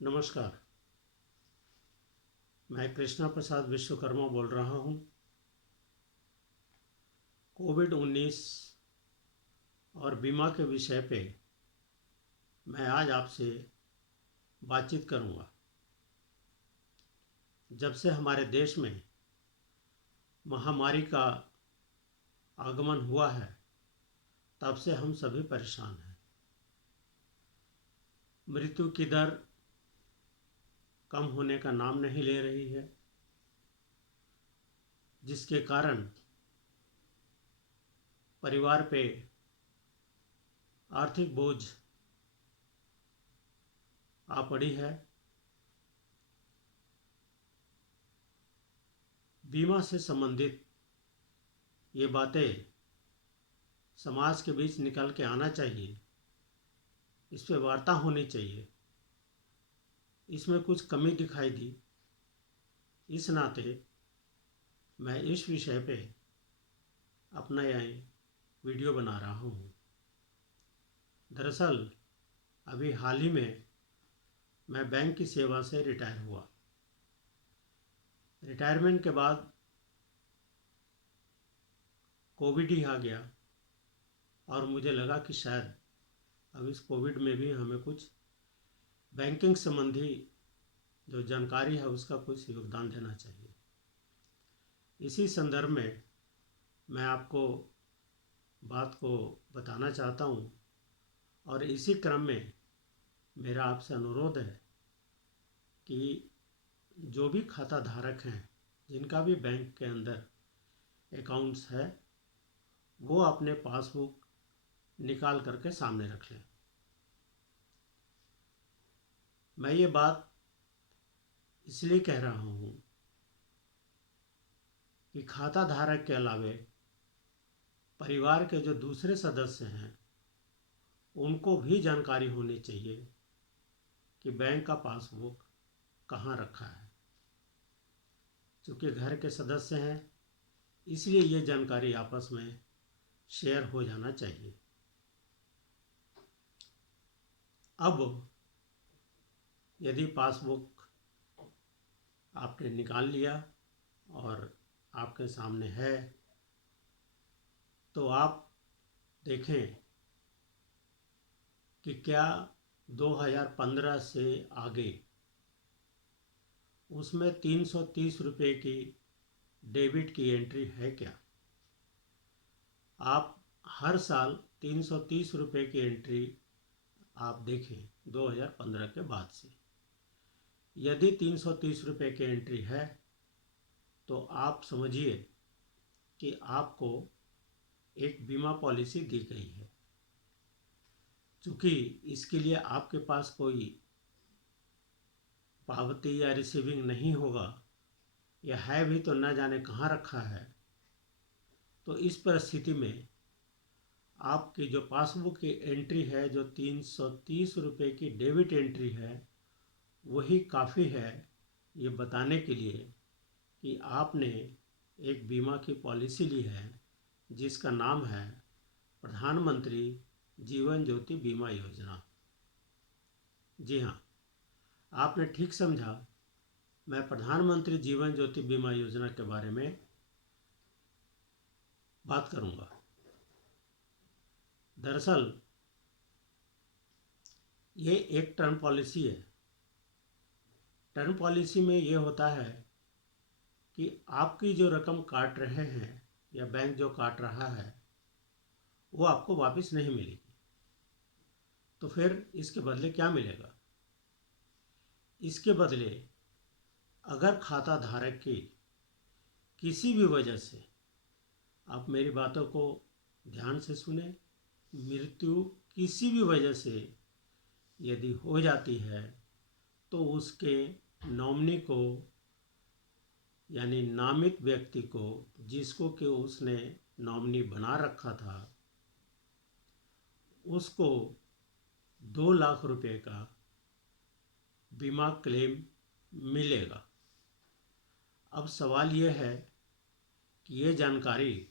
नमस्कार। मैं कृष्णा प्रसाद विश्वकर्मा बोल रहा हूँ। कोविड-19 और बीमा के विषय पे मैं आज आपसे बातचीत करूँगा। जब से हमारे देश में महामारी का आगमन हुआ है, तब से हम सभी परेशान हैं। मृत्यु की दर कम होने का नाम नहीं ले रही है, जिसके कारण परिवार पे आर्थिक बोझ आ पड़ी है। बीमा से संबंधित ये बातें समाज के बीच निकल के आना चाहिए, इस पे वार्ता होनी चाहिए। इसमें कुछ कमी दिखाई दी, इस नाते मैं इस विषय पे अपना यह वीडियो बना रहा हूँ। दरअसल अभी हाल ही में मैं बैंक की सेवा से रिटायर हुआ। रिटायरमेंट के बाद कोविड ही आ गया और मुझे लगा कि शायद अब इस कोविड में भी हमें कुछ बैंकिंग संबंधी जो जानकारी है उसका कुछ योगदान देना चाहिए। इसी संदर्भ में मैं आपको बात को बताना चाहता हूँ और इसी क्रम में मेरा आपसे अनुरोध है कि जो भी खाता धारक हैं, जिनका भी बैंक के अंदर अकाउंट्स है, वो अपने पासबुक निकाल करके सामने रख लें। मैं ये बात इसलिए कह रहा हूँ कि खाता धारक के अलावे परिवार के जो दूसरे सदस्य हैं, उनको भी जानकारी होनी चाहिए कि बैंक का पासबुक कहाँ रखा है। चूँकि घर के सदस्य हैं, इसलिए ये जानकारी आपस में शेयर हो जाना चाहिए। अब यदि पासबुक आपने निकाल लिया और आपके सामने है, तो आप देखें कि क्या 2015 से आगे उसमें 330 रुपये की डेबिट की एंट्री है क्या। आप हर साल 330 रुपये की एंट्री आप देखें 2015 के बाद से। यदि 330 रुपये की एंट्री है तो आप समझिए कि आपको एक बीमा पॉलिसी दी गई है। चूँकि इसके लिए आपके पास कोई पावती या रिसीविंग नहीं होगा, या है भी तो न जाने कहाँ रखा है, तो इस परिस्थिति में आपकी जो पासबुक की एंट्री है, जो 330 रुपये की डेबिट एंट्री है, वही काफ़ी है ये बताने के लिए कि आपने एक बीमा की पॉलिसी ली है, जिसका नाम है प्रधानमंत्री जीवन ज्योति बीमा योजना। जी हाँ, आपने ठीक समझा। मैं प्रधानमंत्री जीवन ज्योति बीमा योजना के बारे में बात करूंगा। दरअसल ये एक टर्म पॉलिसी है। टर्म पॉलिसी में ये होता है कि आपकी जो रकम काट रहे हैं या बैंक जो काट रहा है, वो आपको वापस नहीं मिलेगी। तो फिर इसके बदले क्या मिलेगा? इसके बदले अगर खाता धारक की किसी भी वजह से, आप मेरी बातों को ध्यान से सुने, मृत्यु किसी भी वजह से यदि हो जाती है, तो उसके नॉमिनी को, यानी नामित व्यक्ति को, जिसको कि उसने नॉमिनी बना रखा था, उसको 2 लाख रुपए का बीमा क्लेम मिलेगा। अब सवाल यह है कि ये जानकारी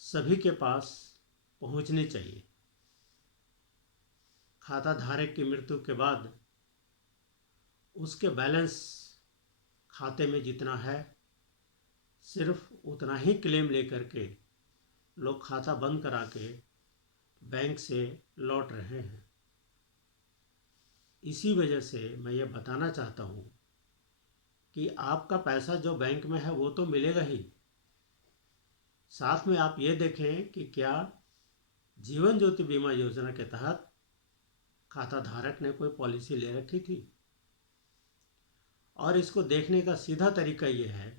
सभी के पास पहुंचनी चाहिए। खाता धारक की मृत्यु के बाद उसके बैलेंस खाते में जितना है सिर्फ उतना ही क्लेम लेकर के लोग खाता बंद करा के बैंक से लौट रहे हैं। इसी वजह से मैं ये बताना चाहता हूँ कि आपका पैसा जो बैंक में है वो तो मिलेगा ही, साथ में आप ये देखें कि क्या जीवन ज्योति बीमा योजना के तहत खाता धारक ने कोई पॉलिसी ले रखी थी। और इसको देखने का सीधा तरीका ये है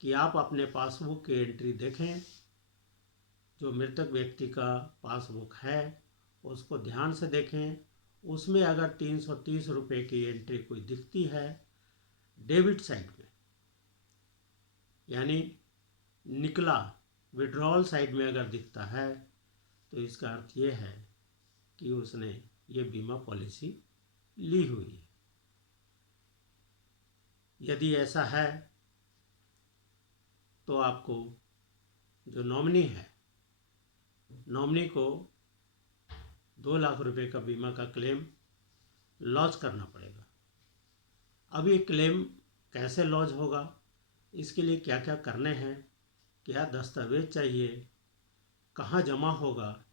कि आप अपने पासबुक की एंट्री देखें। जो मृतक व्यक्ति का पासबुक है उसको ध्यान से देखें। उसमें अगर 330 रुपये की एंट्री कोई दिखती है डेबिट साइड में, यानी निकला विड्रॉल साइड में अगर दिखता है, तो इसका अर्थ ये है कि उसने ये बीमा पॉलिसी ली हुई है। यदि ऐसा है तो आपको जो नॉमिनी है, नॉमिनी को 2 लाख रुपए का बीमा का क्लेम लॉन्च करना पड़ेगा। अब ये क्लेम कैसे लॉन्च होगा, इसके लिए क्या क्या करने हैं, क्या दस्तावेज चाहिए, कहाँ जमा होगा,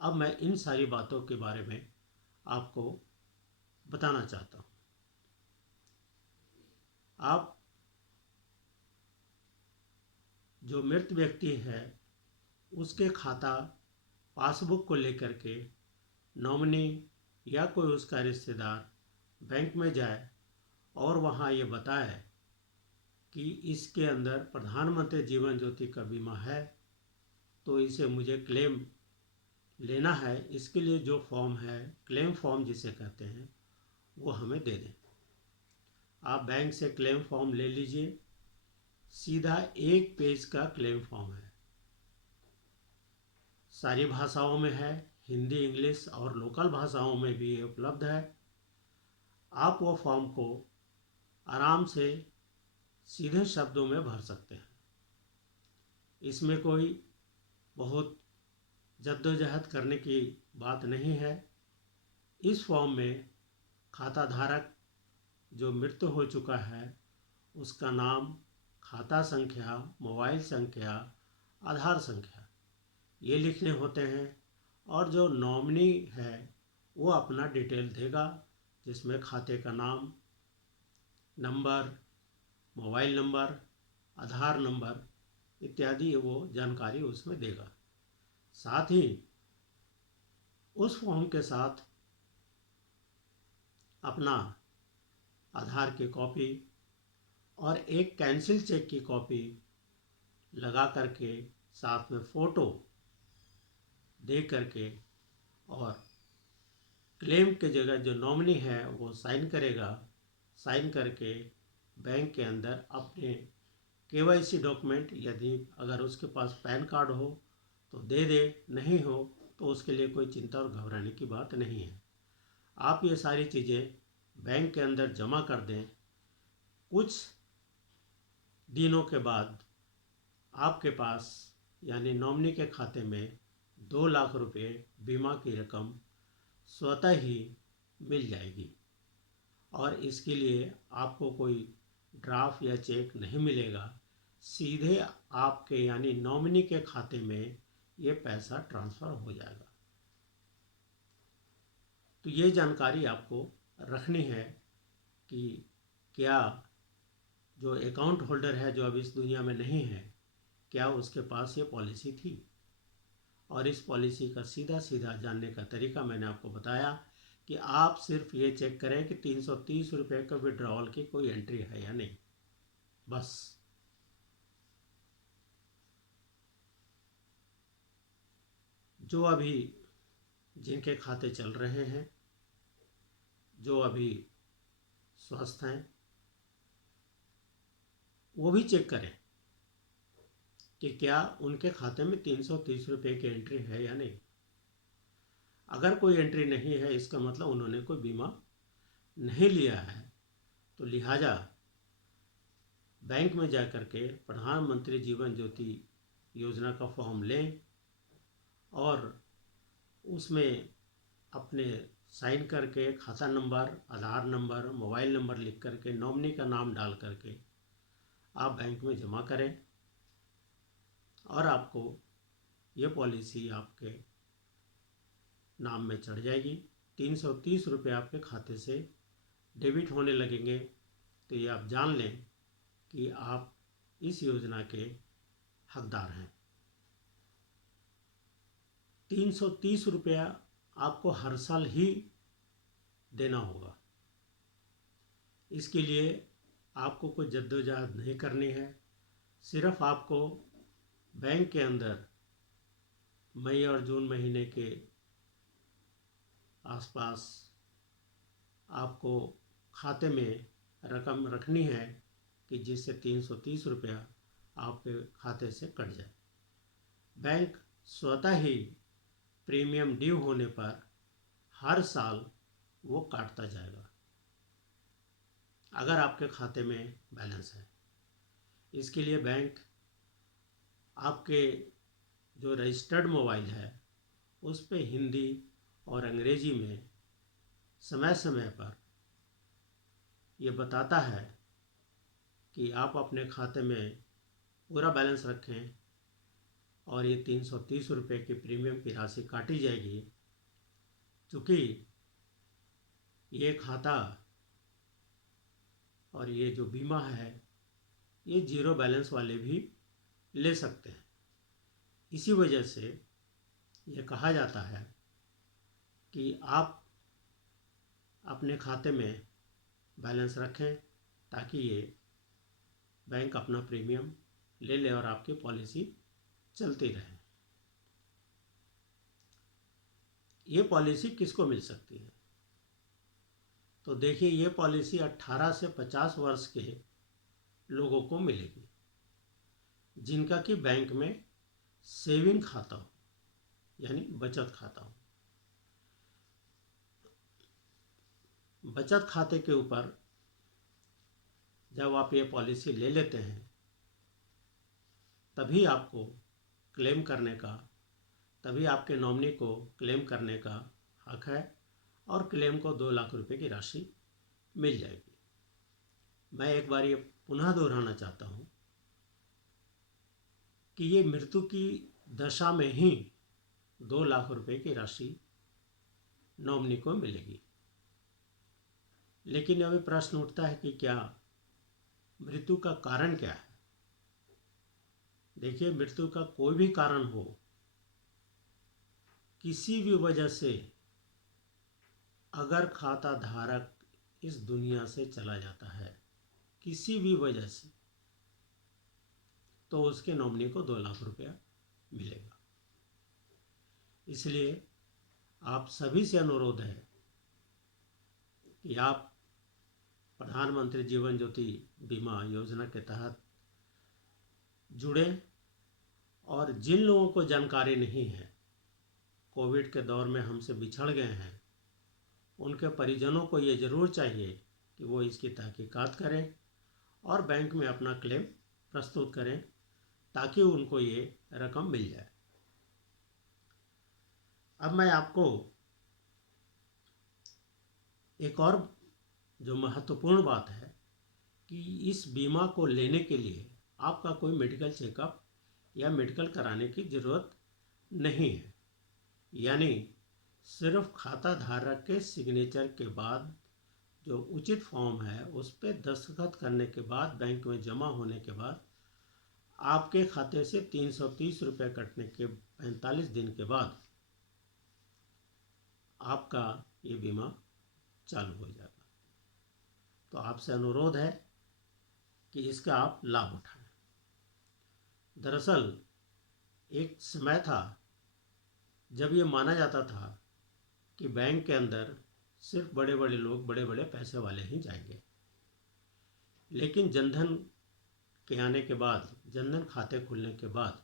अब मैं इन सारी बातों के बारे में आपको बताना चाहता हूँ। आप जो मृत व्यक्ति है उसके खाता पासबुक को लेकर के नॉमिनी या कोई उसका रिश्तेदार बैंक में जाए और वहाँ ये बताए कि इसके अंदर प्रधानमंत्री जीवन ज्योति का बीमा है, तो इसे मुझे क्लेम लेना है। इसके लिए जो फॉर्म है, क्लेम फॉर्म जिसे कहते हैं, वो हमें दे दें। आप बैंक से क्लेम फॉर्म ले लीजिए। सीधा 1 पेज का क्लेम फॉर्म है, सारी भाषाओं में है, हिंदी, इंग्लिश और लोकल भाषाओं में भी ये उपलब्ध है। आप वो फॉर्म को आराम से सीधे शब्दों में भर सकते हैं। इसमें कोई बहुत जद्दोजहद करने की बात नहीं है। इस फॉर्म में खाता धारक जो मृत्यु हो चुका है उसका नाम, खाता संख्या, मोबाइल संख्या, आधार संख्या ये लिखने होते हैं। और जो नॉमिनी है वो अपना डिटेल देगा, जिसमें खाते का नाम, नंबर, मोबाइल नंबर, आधार नंबर इत्यादि वो जानकारी उसमें देगा। साथ ही उस फॉर्म के साथ अपना आधार की कॉपी और एक कैंसिल चेक की कॉपी लगा करके साथ में फ़ोटो दे करके, और क्लेम के जगह जो नॉमिनी है वो साइन करेगा। साइन करके बैंक के अंदर अपने केवाईसी डॉक्यूमेंट, यदि अगर उसके पास पैन कार्ड हो तो दे दे, नहीं हो तो उसके लिए कोई चिंता और घबराने की बात नहीं है। आप ये सारी चीज़ें बैंक के अंदर जमा कर दें। कुछ दिनों के बाद आपके पास यानी नॉमिनी के खाते में 2 लाख रुपए बीमा की रकम स्वतः ही मिल जाएगी। और इसके लिए आपको कोई ड्राफ्ट या चेक नहीं मिलेगा, सीधे आपके यानी नॉमिनी के खाते में ये पैसा ट्रांसफ़र हो जाएगा। तो ये जानकारी आपको रखनी है कि क्या जो अकाउंट होल्डर है जो अब इस दुनिया में नहीं है, क्या उसके पास ये पॉलिसी थी। और इस पॉलिसी का सीधा सीधा जानने का तरीका मैंने आपको बताया कि आप सिर्फ ये चेक करें कि 330 रुपये का विड्रॉल की कोई एंट्री है या नहीं, बस। जो अभी जिनके खाते चल रहे हैं, जो अभी स्वस्थ हैं, वो भी चेक करें कि क्या उनके खाते में 330 रुपये की एंट्री है या नहीं। अगर कोई एंट्री नहीं है, इसका मतलब उन्होंने कोई बीमा नहीं लिया है। तो लिहाजा बैंक में जा कर के प्रधानमंत्री जीवन ज्योति योजना का फॉर्म लें और उसमें अपने साइन करके खाता नंबर, आधार नंबर, मोबाइल नंबर लिख करके नॉमिनी का नाम डाल करके आप बैंक में जमा करें और आपको ये पॉलिसी आपके नाम में चढ़ जाएगी। 330 रुपये आपके खाते से डेबिट होने लगेंगे। तो ये आप जान लें कि आप इस योजना के हकदार हैं। 330 रुपया आपको हर साल ही देना होगा। इसके लिए आपको कोई जद्दोजहद नहीं करनी है। सिर्फ आपको बैंक के अंदर मई और जून महीने के आसपास आपको खाते में रकम रखनी है कि जिससे 330 रुपया आपके खाते से कट जाए। बैंक स्वतः ही प्रीमियम ड्यू होने पर हर साल वो काटता जाएगा अगर आपके खाते में बैलेंस है। इसके लिए बैंक आपके जो रजिस्टर्ड मोबाइल है उस पे हिंदी और अंग्रेजी में समय समय पर ये बताता है कि आप अपने खाते में पूरा बैलेंस रखें और ये 330 रुपये की प्रीमियम की राशि काटी जाएगी। चूँकि ये खाता और ये जो बीमा है ये जीरो बैलेंस वाले भी ले सकते हैं। इसी वजह से ये कहा जाता है कि आप अपने खाते में बैलेंस रखें ताकि ये बैंक अपना प्रीमियम ले ले और आपकी पॉलिसी चलती रहे। ये पॉलिसी किसको मिल सकती है? तो देखिए, ये पॉलिसी 18 से 50 वर्ष के लोगों को मिलेगी जिनका कि बैंक में सेविंग खाता हो, यानी बचत खाता हो। बचत खाते के ऊपर जब आप ये पॉलिसी ले लेते हैं तभी आपको क्लेम करने का, तभी आपके नॉमिनी को क्लेम करने का हक है और क्लेम को 2 लाख रुपए की राशि मिल जाएगी। मैं एक बार ये पुनः दोहराना चाहता हूँ कि ये मृत्यु की दशा में ही 2 लाख रुपए की राशि नॉमिनी को मिलेगी। लेकिन अभी प्रश्न उठता है कि क्या मृत्यु का कारण क्या है? देखिए, मृत्यु का कोई भी कारण हो, किसी भी वजह से अगर खाता धारक इस दुनिया से चला जाता है किसी भी वजह से, तो उसके नॉमिनी को 2 लाख रुपया मिलेगा। इसलिए आप सभी से अनुरोध है कि आप प्रधानमंत्री जीवन ज्योति बीमा योजना के तहत जुड़ें और जिन लोगों को जानकारी नहीं है, कोविड के दौर में हमसे बिछड़ गए हैं, उनके परिजनों को ये ज़रूर चाहिए कि वो इसकी तहकीकात करें और बैंक में अपना क्लेम प्रस्तुत करें ताकि उनको ये रकम मिल जाए। अब मैं आपको एक और जो महत्वपूर्ण बात है कि इस बीमा को लेने के लिए आपका कोई मेडिकल चेकअप या मेडिकल कराने की ज़रूरत नहीं है। यानी सिर्फ खाता धारक के सिग्नेचर के बाद जो उचित फॉर्म है उस पर दस्तखत करने के बाद, बैंक में जमा होने के बाद, आपके खाते से 330 रुपये कटने के 45 दिन के बाद आपका ये बीमा चालू हो जाएगा। तो आपसे अनुरोध है कि इसका आप लाभ उठाएं। दरअसल एक समय था जब ये माना जाता था कि बैंक के अंदर सिर्फ बड़े बड़े लोग, बड़े बड़े पैसे वाले ही जाएंगे। लेकिन जनधन के आने के बाद, जनधन खाते खुलने के बाद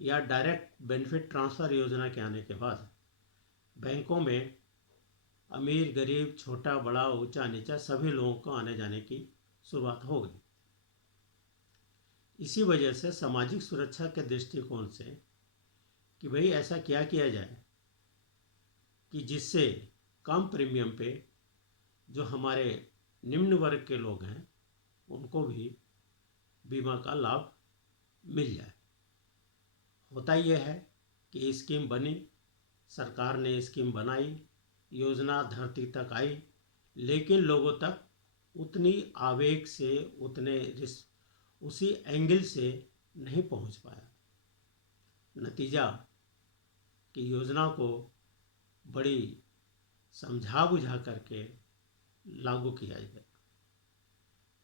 या डायरेक्ट बेनिफिट ट्रांसफ़र योजना के आने के बाद बैंकों में अमीर, गरीब, छोटा बड़ा, ऊंचा नीचा सभी लोगों को आने जाने की शुरुआत हो गई। इसी वजह से सामाजिक सुरक्षा के दृष्टिकोण से कि भाई ऐसा क्या किया जाए कि जिससे कम प्रीमियम पे जो हमारे निम्न वर्ग के लोग हैं उनको भी बीमा का लाभ मिल जाए। होता यह है कि स्कीम बनी, सरकार ने स्कीम बनाई, योजना धरती तक आई, लेकिन लोगों तक उतनी आवेग से, उसी एंगल से नहीं पहुंच पाया। नतीजा कि योजना को बड़ी समझा बुझा करके लागू किया गया।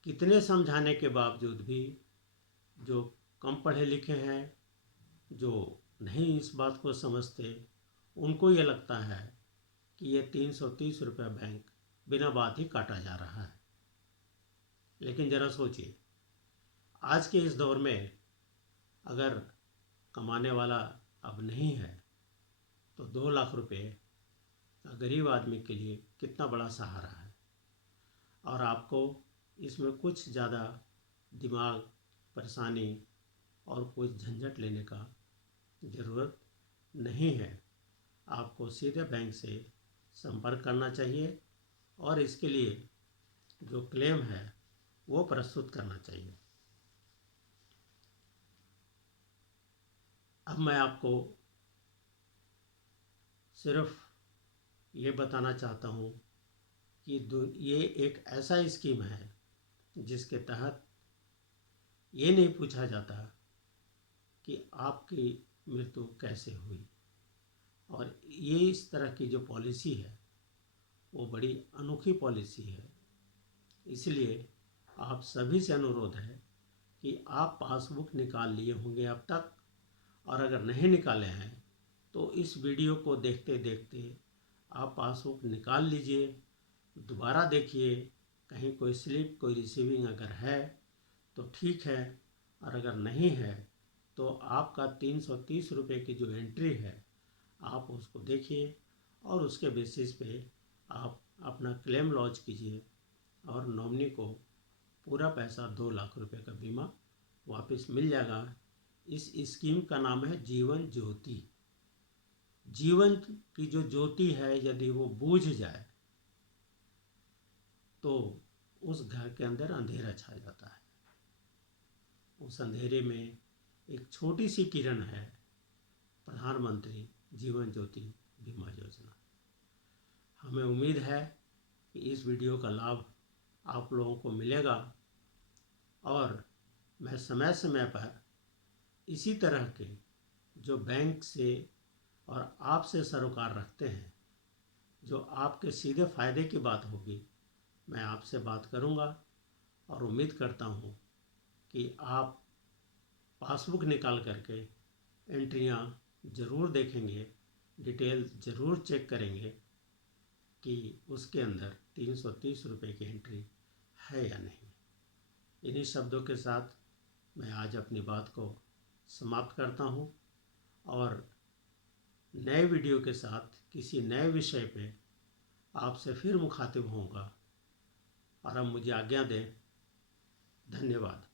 कितने समझाने के बावजूद भी जो कम पढ़े लिखे हैं, जो नहीं इस बात को समझते, उनको ये लगता है कि ये 330 रुपये बैंक बिना बात ही काटा जा रहा है। लेकिन ज़रा सोचिए, आज के इस दौर में अगर कमाने वाला अब नहीं है तो 2 लाख रुपए का गरीब आदमी के लिए कितना बड़ा सहारा है। और आपको इसमें कुछ ज़्यादा दिमाग, परेशानी और कुछ झंझट लेने का ज़रूरत नहीं है। आपको सीधे बैंक से संपर्क करना चाहिए और इसके लिए जो क्लेम है वो प्रस्तुत करना चाहिए। अब मैं आपको सिर्फ ये बताना चाहता हूँ कि ये एक ऐसा स्कीम है जिसके तहत ये नहीं पूछा जाता कि आपकी मृत्यु कैसे हुई। और ये इस तरह की जो पॉलिसी है वो बड़ी अनोखी पॉलिसी है। इसलिए आप सभी से अनुरोध है कि आप पासबुक निकाल लिए होंगे अब तक, और अगर नहीं निकाले हैं तो इस वीडियो को देखते देखते आप पासबुक निकाल लीजिए, दोबारा देखिए, कहीं कोई स्लिप, कोई रिसीविंग अगर है तो ठीक है, और अगर नहीं है तो आपका 330 रुपये की जो एंट्री है आप उसको देखिए और उसके बेसिस पे आप अपना क्लेम लॉन्च कीजिए और नॉमिनी को पूरा पैसा 2 लाख रुपए का बीमा वापस मिल जाएगा। इस स्कीम का नाम है जीवन ज्योति। जीवन की जो ज्योति है यदि वो बुझ जाए तो उस घर के अंदर अंधेरा छा जाता है। उस अंधेरे में एक छोटी सी किरण है, प्रधानमंत्री जीवन ज्योति बीमा योजना। हमें उम्मीद है कि इस वीडियो का लाभ आप लोगों को मिलेगा और मैं समय समय पर इसी तरह के जो बैंक से और आपसे सरोकार रखते हैं, जो आपके सीधे फायदे की बात होगी, मैं आपसे बात करूंगा और उम्मीद करता हूं कि आप पासबुक निकाल करके एंट्रियां ज़रूर देखेंगे, डिटेल ज़रूर चेक करेंगे कि उसके अंदर 330 रुपये की एंट्री है या नहीं। इन्हीं शब्दों के साथ मैं आज अपनी बात को समाप्त करता हूं और नए वीडियो के साथ किसी नए विषय पे आपसे फिर मुखातिब होऊंगा। और अब मुझे आज्ञा दें। धन्यवाद।